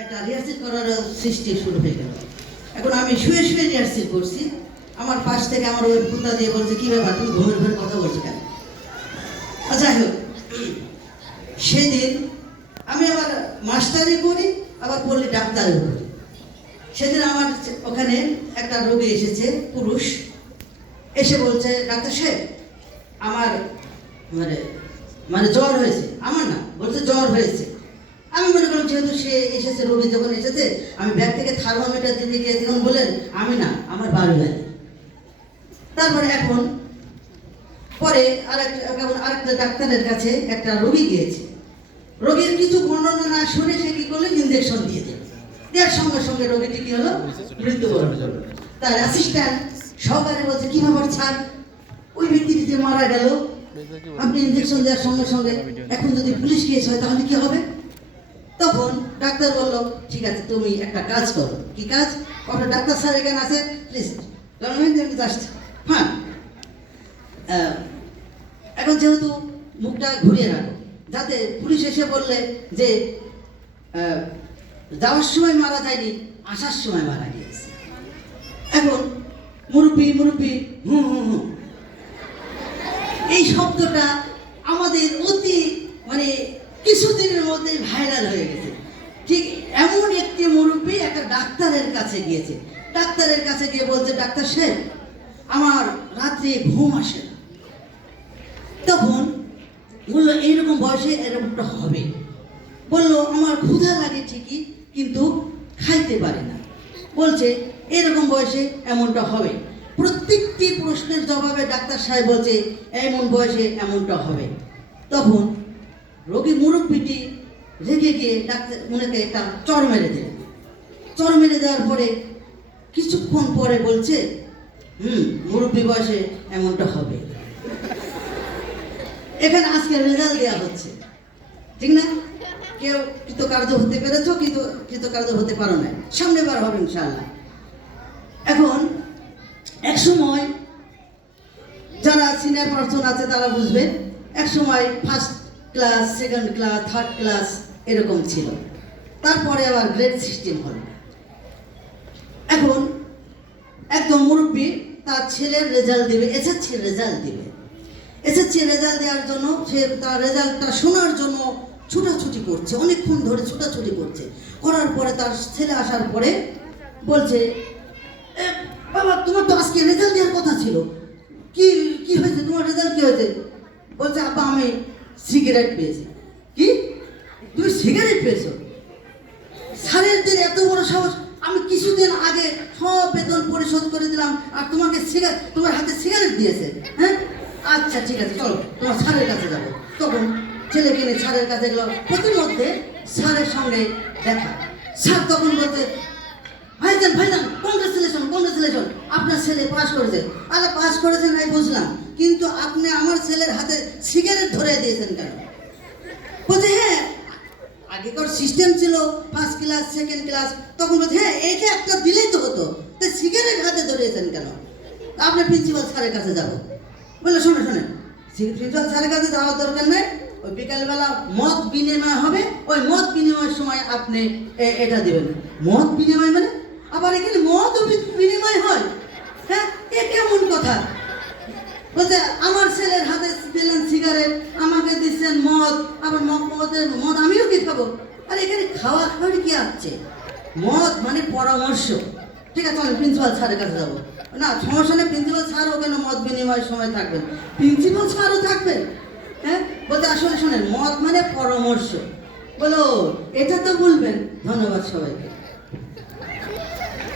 একটা রিহার্সেল করার সৃষ্টি শুরু হয়ে গেল। এখন আমি শুয়ে শুয়ে রিহার্সেল করছি, আমার পাশ থেকে আমার ওই পুতা দিয়ে বলছে, কি ব্যাপার তুমি ঘুমের ঘরে কথা বলছো কেন? যাই হোক, সেদিন আমি আবার মাস্টারি করি, আবার পড়লে ডাক্তারও করি। সেদিন আমার ওখানে একটা রোগী এসেছে, পুরুষ, এসে বলছে, ডাক্তার সাহেব আমার মানে মানে জ্বর হয়েছে। আমার না, বলছে জ্বর হয়েছে। আমি মনে করলাম যেহেতু সে এসেছে, রোগী যখন এসেছে, আমি ব্যাগ থেকে থার্মোমিটার দিতে গিয়ে তখন বললেন, আমি না, আমার বাড়ি বাড়ি। তারপরে এখন পরে আরেকটা ডাক্তারের কাছে একটা রোগী গিয়েছে। রোগীর কিছু বর্ণনা না শুনে সে কি করলো, ইঞ্জেকশন দিয়ে দিল। দেওয়ার সঙ্গে সঙ্গে রোগীটি কি হলো, মৃত্যুবরণ করলো। তার অ্যাসিস্ট্যান্ট সহকারে বলছে, কি ব্যাপার স্যার, ওই ব্যক্তিটি যে মারা গেল, আপনি ইঞ্জেকশন দেওয়ার সঙ্গে সঙ্গে এখন যদি পুলিশ কেস হয় তাহলে কি হবে? তখন ডাক্তার বলল, ঠিক আছে তুমি একটা কাজ করো। কি কাজ? আপনার ডাক্তার স্যার এখানে আছে, প্লিজ জাস্ট হ্যাঁ, এখন যেহেতু মুখটা ঘুরিয়ে রাখো, যাতে পুলিশ এসে বললে যে যাওয়ার সময় মারা যায়নি, আসার সময় মারা গিয়েছে। এখন মুরব্বি মুরব্বি হুম হুম হুম, এই শব্দটা আমাদের অতি মানে কিছুদিনের মধ্যে ভাইরাল হয়ে গেছে। ঠিক এমন একটি মুরব্বী একটা ডাক্তারের কাছে গিয়েছে, ডাক্তারের কাছে গিয়ে বলছে, ডাক্তার সাহেব আমার রাত্রে ঘুম আসে না। তখন বললো, এইরকম বয়সে এরকমটা হবে। বললো, আমার ক্ষুধা লাগে ঠিকই, কিন্তু খাইতে পারে না। বলছে এরকম বয়সে এমনটা হবে। প্রত্যেকটি প্রশ্নের জবাবে ডাক্তার সাহেব বলছে এমন বয়সে এমনটা হবে। তখন রোগী মুরব্বীটি রেগে গিয়ে ডাক্তার উনাকে একটা চড় মেরে দেয়। চড় মেরে দেওয়ার পরে কিছুক্ষণ পরে বলছে, মুরব্বী বয়সে এমনটা হবে। এখানে আজকে রেজাল্ট দেওয়া হচ্ছে, ঠিক না? কেউ কৃতকার্য হতে পেরেছ, কিন্তু কৃতকার্য হতে পারো না, সামনে বার হবে ইনশাআল্লাহ। এখন এক সময় যারা সিনিয়র পার্সন আছে তারা বুঝবে, এক সময় first class, second class, third class এরকম ছিল। তারপরে আবার গ্রেড সিস্টেম হলো। এখন একদম মুরব্বী তার ছেলের রেজাল্ট দেবে, এসএসসি রেজাল্ট দেবে। এসএসসি রেজাল্ট দেওয়ার জন্য সে তার রেজাল্টটা শোনার জন্য ছুটাছুটি করছে, অনেকক্ষণ ধরে ছুটাছুটি করছে। করার পরে তার ছেলে আসার পরে বলছে, বাবা তোমার তো আজকে রেজাল্ট দেওয়ার কথা ছিল, কি কি হয়েছে, তোমার রেজাল্ট কি হয়েছে? বলছে, আব্বা আমি সিগারেট পেয়েছি। কি, তুমি সিগারেট পেয়েছো? স্যারের এত বড় সাহস! আমি কিছুদিন আগে সব বেতন পরিশোধ করে দিলাম, আর তোমাকে তোমার হাতে সিগারেট দিয়েছে? হ্যাঁ, আচ্ছা ঠিক আছে, চলো তোমার স্যারের কাছে যাবো। তখন ছেলেকে নিয়ে স্যারের কাছে গেল। প্রতিমধ্যে স্যারের সঙ্গে দেখা। স্যার তখন বলতে, ভাইজান ভাইজান কংগ্রেচুলেশন কংগ্রেচুলেশন, আপনার ছেলে পাস করেছে। আরে পাস করেছেন নাই বুঝলাম, কিন্তু আপনি আমার ছেলের হাতে সিগারেট ধরে দিয়েছেন কেন? বলছে, হ্যাঁ আগেকার সিস্টেম ছিল ফার্স্ট ক্লাস সেকেন্ড ক্লাস, তখন বলছে হ্যাঁ এইটা একটা দিলেই তো হতো, তো সিগারেট হাতে ধরিয়েছেন কেন? আপনি প্রিন্সিপাল স্যারের কাছে যাবো। বললো, শোনেন প্রিন্সিপাল স্যারের কাছে যাওয়ার দরকার নেই, ওই বিকালবেলা মত বিনিময় হবে, ওই মত বিনিময়ের সময় আপনি এটা দেবেন। মত বিনিময় মানে আবার এখানে মত বিনিময় হয়? হ্যাঁ, এ কেমন কথা? বলছে, আমার ছেলের হাতে দিলেন সিগারেট, আমাকে দিচ্ছেন মদ, আবার মদ আমিও কি খাবো? আর এখানে খাওয়া খাওয়ার কি আসছে? মদ মানে পরামর্শ। ঠিক আছে, আমি প্রিন্সিপাল স্যারের কাছে যাবো। না সমস্যা নেই, প্রিন্সিপাল স্যার ওখানে মদ বিনিময়ের সময় থাকবেন, প্রিন্সিপাল স্যারও থাকবেন। হ্যাঁ, বলতে আসলে শোনেন, মদ মানে পরামর্শ। বলো এটা তো বলবেন। ধন্যবাদ সবাইকে।